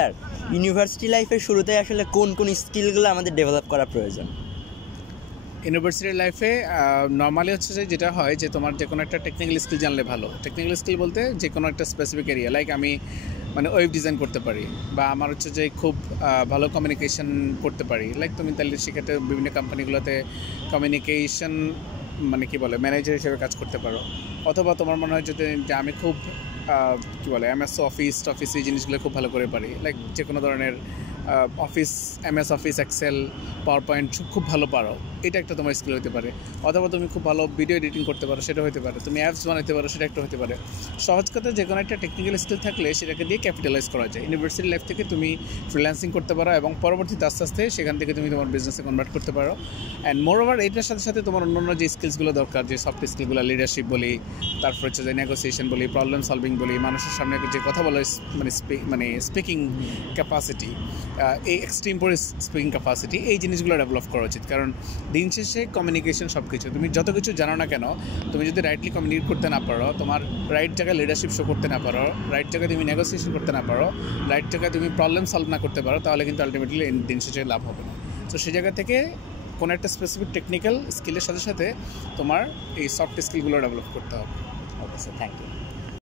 Sir university লাইফের শুরুতে আসলে কোন কোন স্কিলগুলো আমাদের ডেভেলপ করা প্রয়োজন? ইউনিভার্সিটি লাইফে নর্মালি হচ্ছে যে যেটা হয় যে তোমার যে কোনো একটা টেকনিক্যাল স্কিল জানলে ভালো। টেকনিক্যাল স্কিল বলতে যে কোনো একটা স্পেসিফিক এরিয়া, লাইক আমি মানে ওয়েব ডিজাইন করতে পারি, বা আমার হচ্ছে যে খুব ভালো কমিউনিকেশন করতে পারি, লাইক তুমি তাহলে সেক্ষেত্রে বিভিন্ন কোম্পানিগুলোতে কমিউনিকেশন মানে কী বলে ম্যানেজার হিসেবে কাজ করতে পারো। অথবা তোমার মনে হয় যদি যে আমি খুব কী বলে MS অফিস এই জিনিসগুলো খুব ভালো করে পারি, লাইক যে কোনো ধরনের office MS office Excel PowerPoint খুব ভালো পারো, এটা একটা তোমার স্কিল হতে পারে। অথবা তুমি খুব ভালো ভিডিও এডিটিং করতে পারো, সেটা হতে পারে। তুমি অ্যাপস বানাতে পারো, সেটা একটা হতে পারে। সহজ কথা যে কোনো একটা টেকনিক্যাল স্কিল থাকলে সেটাকে দিয়ে ক্যাপিটালাইজ করা যায়। ইউনিভার্সিটি লাইফ থেকে তুমি ফ্রিল্যান্সিং করতে পারো এবং পরবর্তীতে আস্তে আস্তে সেখান থেকে তুমি তোমার বিজনেসে কনভার্ট করতে পারো। অ্যান্ড মোর ওভার এইটার সাথে সাথে তোমার অন্যান্য যে স্কিলসগুলো দরকার, যে সফট স্কিলগুলো, লিডারশিপ বলি, তারপর হচ্ছে যে নেগোসিয়েশন বলি, প্রবলেম সলভিং বলি, মানুষের সামনে যে কথা বলা মানে স্পিকিং ক্যাপাসিটি, এই এক্সট্রিম পরে স্পিকিং ক্যাপাসিটি, এই জিনিসগুলো ডেভেলপ করা উচিত। কারণ দিন শেষে কমিউনিকেশন সব কিছু। তুমি যত কিছু জানো না কেন, তুমি যদি রাইটলি কমিউনিকেট করতে না পারো, তোমার রাইট জায়গায় লিডারশিপ শো করতে না পারো, রাইট জায়গায় তুমি নেগোসিয়েশন করতে না পারো, রাইট জায়গায় তুমি প্রবলেম সলভ না করতে পারো, তাহলে কিন্তু আলটিমেটলি দিন শেষে লাভ হবে না। তো সেই জায়গা থেকে কোনো একটা স্পেসিফিক টেকনিক্যাল স্কিলের সাথে সাথে তোমার এই সফট স্কিলগুলো ডেভেলপ করতে হবে। Okay sir, thank you.